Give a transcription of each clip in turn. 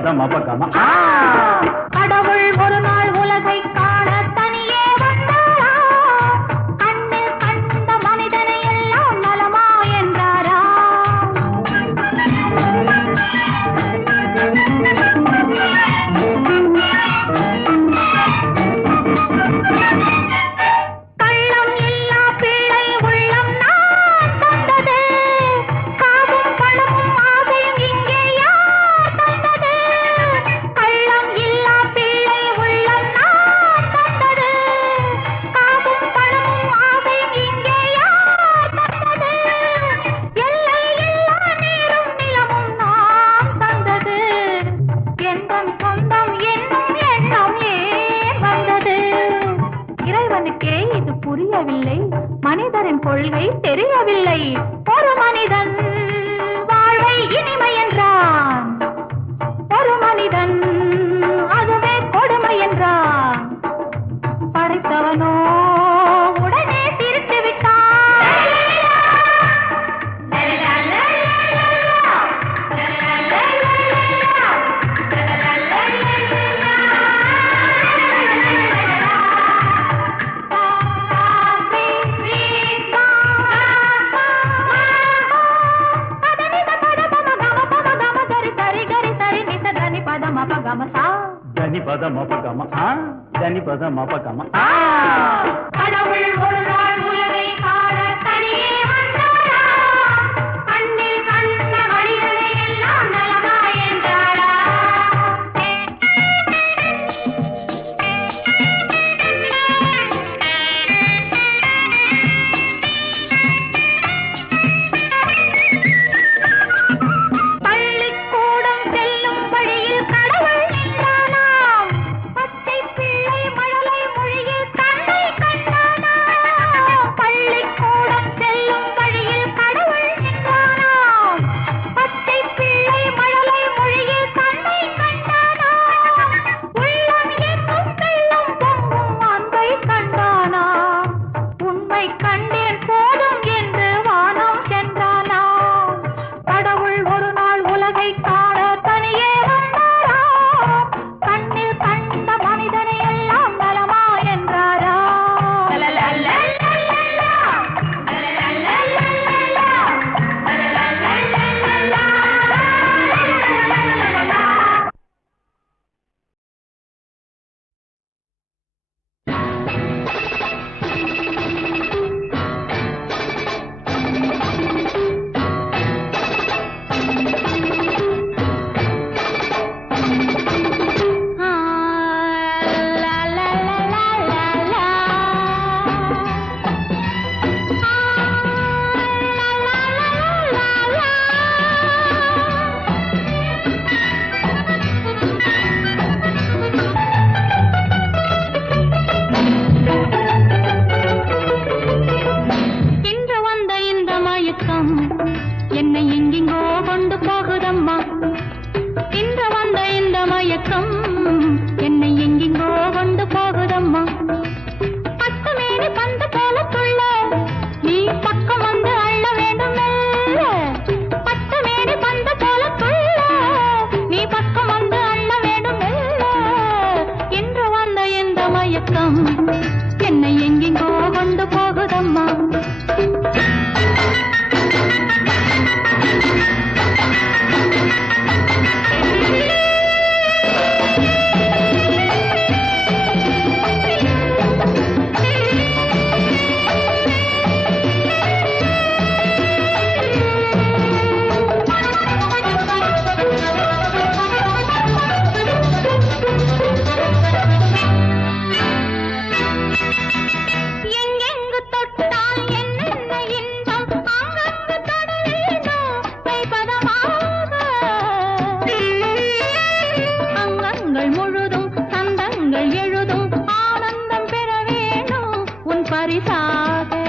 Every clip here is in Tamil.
धर्म கொள்கை தெரியவில்லை పద మపకమ దని పద మపకమ राग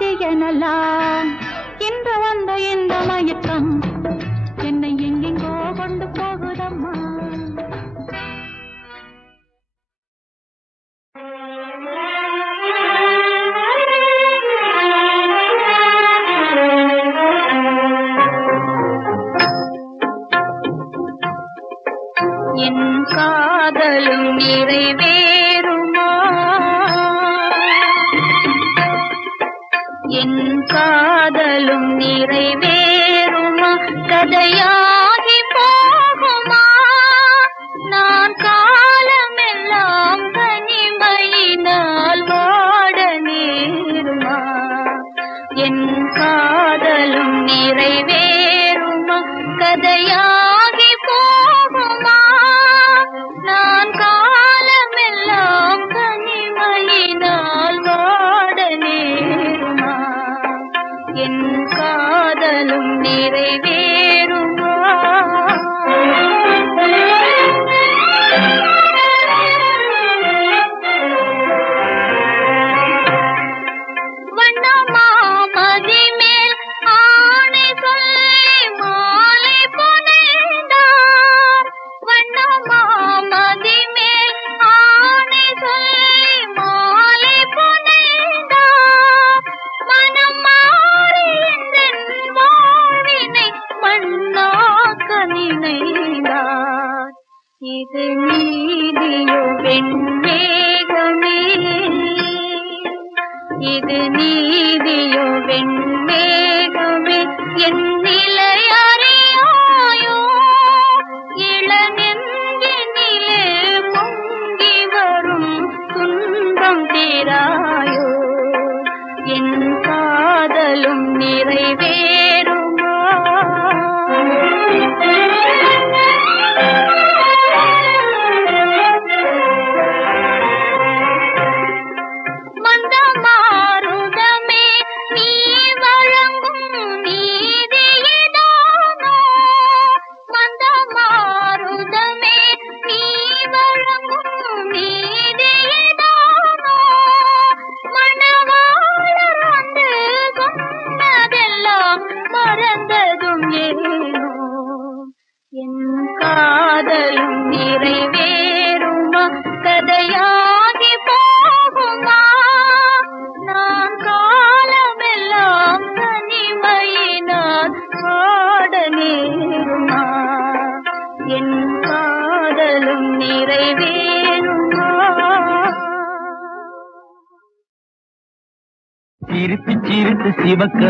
ಎನ್ನಲಾರೆ ಎನ್ನಲಾರೆ என் காதலும் நிறைவேறுமா? கதையாகி போகுமா? நான்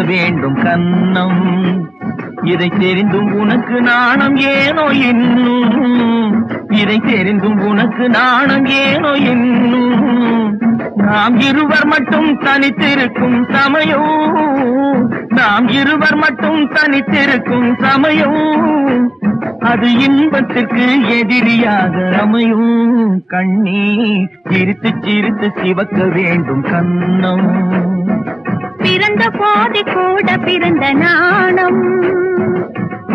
வேண்டும் கண்ணம். இதை தெரிந்தும் உனக்கு நாணம் ஏனோ இன்னும்? இதை தெரிந்தும் உனக்கு நாணம் ஏனோ இன்னும்? நாம் இருவர் மட்டும் தனித்திருக்கும் சமயம். நாம் இருவர் மட்டும் தனித்திருக்கும் சமயம். அது இன்பத்திற்கு எதிரியாக அமையும். கண்ணீர் சிரித்து சிரித்து சிவக்க வேண்டும் கண்ணம். பிறந்த போது கூட பிறந்த நாணம்.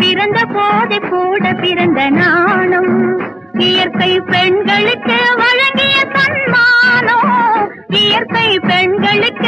பிறந்த போது கூட பிறந்த நாணம். இயற்கை பெண்களுக்கு வழங்கிய சன்மானம். இயற்கை பெண்களுக்கு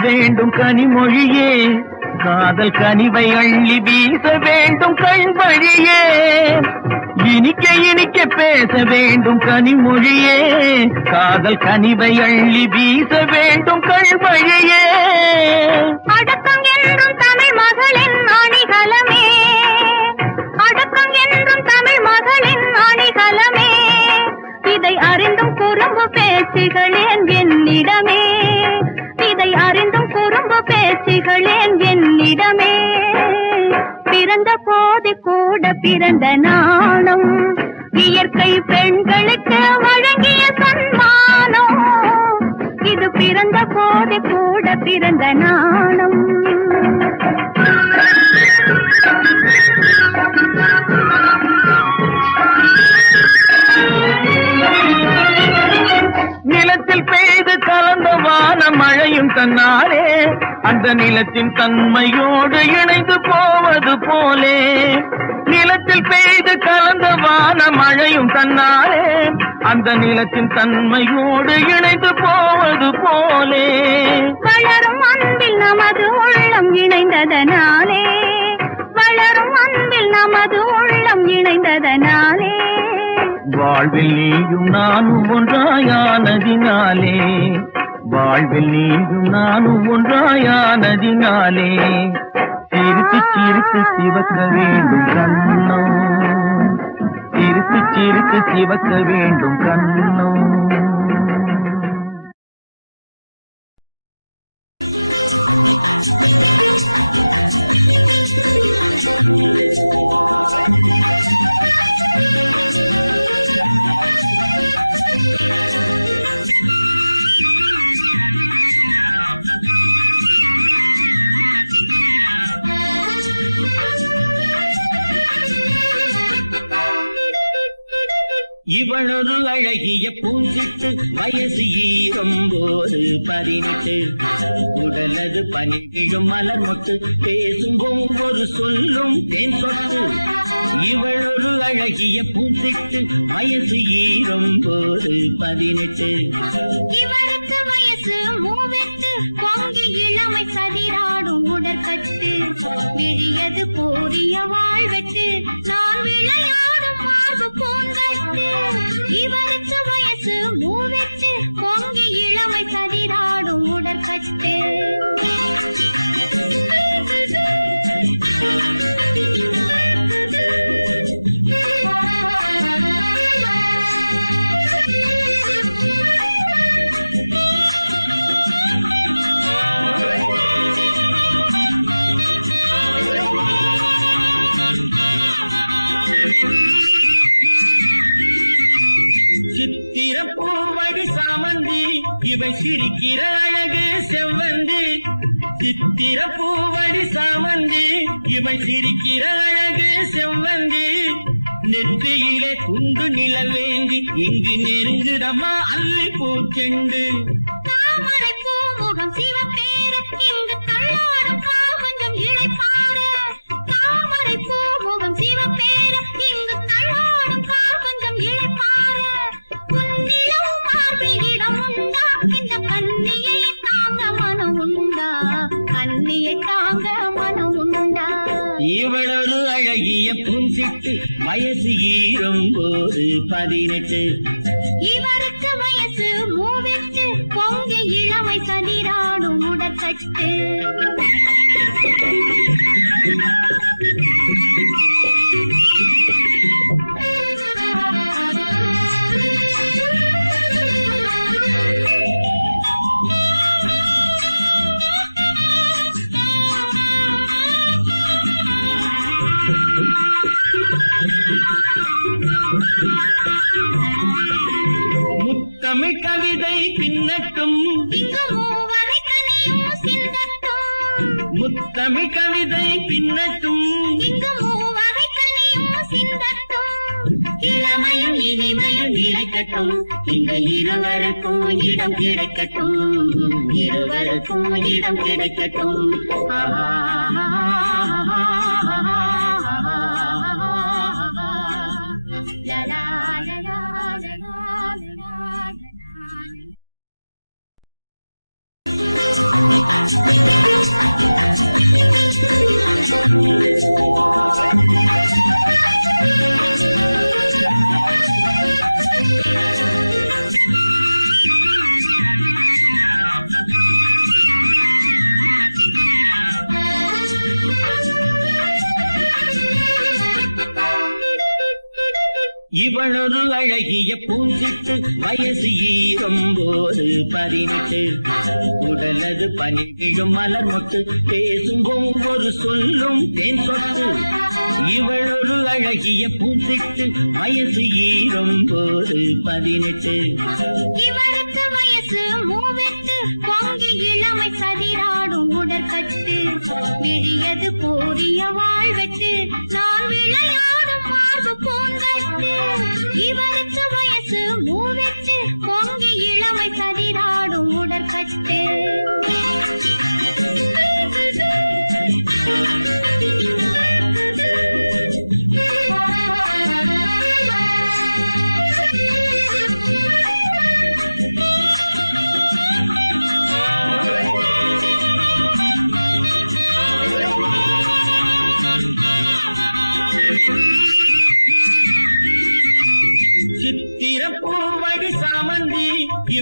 வேண்டும் கனிமொழியே. காதல் கனிவை அள்ளி வீச வேண்டும் கண் வழியே இனிக்க இனிக்க பேச வேண்டும் கனிமொழியே. காதல் கனிவை அள்ளி வீச வேண்டும் கண் வழியே அடக்கம் என்றும் தமிழ் மகளின் அணிகலமே. அடக்கம் என்றும் தமிழ் மகளின் அணிகலமே. இதை அறிந்தும் குறும்பு பேச்சுகளேன் என்னிடமே. பேச்சுகளேன் என்னிடமே. பிறந்த போது கூட பிறந்த நாணம். இயற்கை பெண்களுக்கு வழங்கிய சன்மானம். இது பிறந்த போது கூட பிறந்த நாணம். கலந்த வான மழையும் தன்னாலே அந்த நிலத்தின் தன்மையோடு இணைந்து போவது போலே. நிலத்தில் பெய்து கலந்த வான மழையும் தன்னாலே அந்த நிலத்தின் தன்மையோடு இணைந்து போவது போலே. வளரும் அன்பில் நமது உள்ளம் இணைந்ததனாலே வளரும் அன்பில் நமது உள்ளம் இணைந்ததனாலே. வாழ்வில் நீயும் நானும் ஒன்றாயானதினாலே. வாழ்வில் நீயும் நானும் ஒன்றாயானதினாலே. சிரித்து சிரித்து சிவக்க வேண்டும் கண்ணோ. சிரித்து சிரித்து சிவக்க வேண்டும் கண்ணோ. Thank you. அவளொரு அழகிய பூஞ்சிட்டு வயசு ஈரம்போது பதினெட்டு. உடலது பனி விழும் மலர் மொட்டு பேசும் ஒவ்வொரு சொல்லும் தேன் சொட்டு. இவளொரு அழகிய பூஞ்சிட்டு வயசு ஈரம்போது பதினெட்டு. இவருக்கு வயசு மூவெட்டு பொங்கி இளமை சதிராடும் உடற்கட்டு. விழியது போரிய வாழ்வெட்டு நான் விளையாடும் மார்பு பூங்கட்டு. இவருக்கு வயசு மூவெட்டு பொங்கி இளமை சதிராடும் உடற்கட்டு. இவள் சிரிக்கிற அழகு செவ்வந்தி. நெற்றியிலே குண்டு நிலவேந்தி இங்கு நெருங்குதம்மா அல்லி பூச்செண்டு பதினெட்டு வயசு ஈரும் போது பதினெட்டு. இவருக்கு வயசு மூவெட்டு. பொங்க இளமை சதிராடும் உடற்கட்டு. பின்னட்டும் முத்தமிழ் கவிதை பின்னட்டும். இளமையும் இனிமையும் இழைக்கட்டும் இந்த இருவருக்கும் இடம் கிடைக்கட்டும். இருவருக்கும் இடம் கிடைக்கட்டும். ஆஹா. அவளொரு அழகிய பூஞ்சிட்டு வயசு ஈரும் போது பதினெட்டு. உடலது பனி விழும் மலர் மொட்டு பேசும் ஒவ்வொரு சொல்லும் தேன் சொத்து இவளொரு அழகிய பூஞ்சிட்டு வயசு ஈரும் போது பதினெட்டு. இவருக்கு வயசு மூவெட்டு. பொங்கி இளமை சதிராடும் உடற்கட்டு. விழியது போரிய வாழ்வெட்டு. நான் விளையாடும் மார்பு பூங்கட்டு இவருக்கு வயசு மூவெட்டு. பொங்கி இளமை சதிராடும் உடற்கட்டு.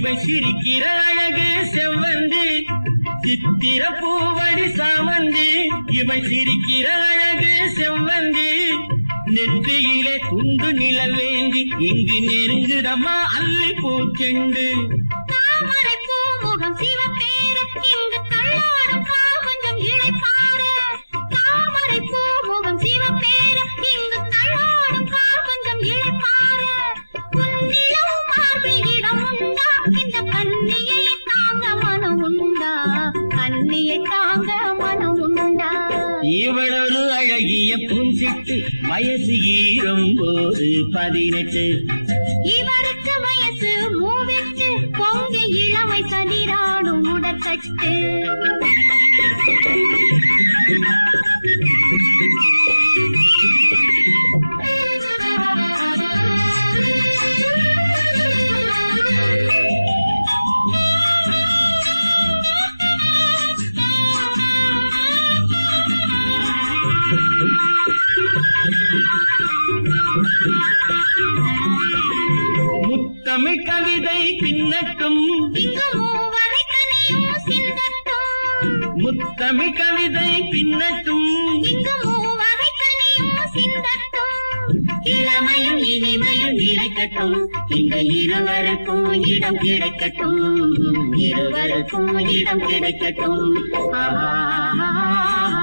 இவை சிரிக்கிற அழகு செவ்வந்தி சித்திர பூவடி சாமந்தி. இவை சிரிக்கிற அழகு செவ்வந்தி நெற்றியிலே குண்டு நிலவேந்தி இங்கு நெருங்குதமா அல்லி பூச்செண்டு அழகிய சிட்டு வயசு ஈரும் போது பதினெட்டு. இவருக்கு வயசு மூவெட்டு. பொங்க இளமை சதிராடும் உடற்கட்டு. சின்னட்டும். முத்தமிழ் கவிதை பின்னட்டும் இளமையும் இனிமையும் இணைக்கட்டும் இந்த இருவருக்கும் இடம் கிடைக்கட்டும். இருவருக்கும் இடம் கிடைக்கட்டும். ஆ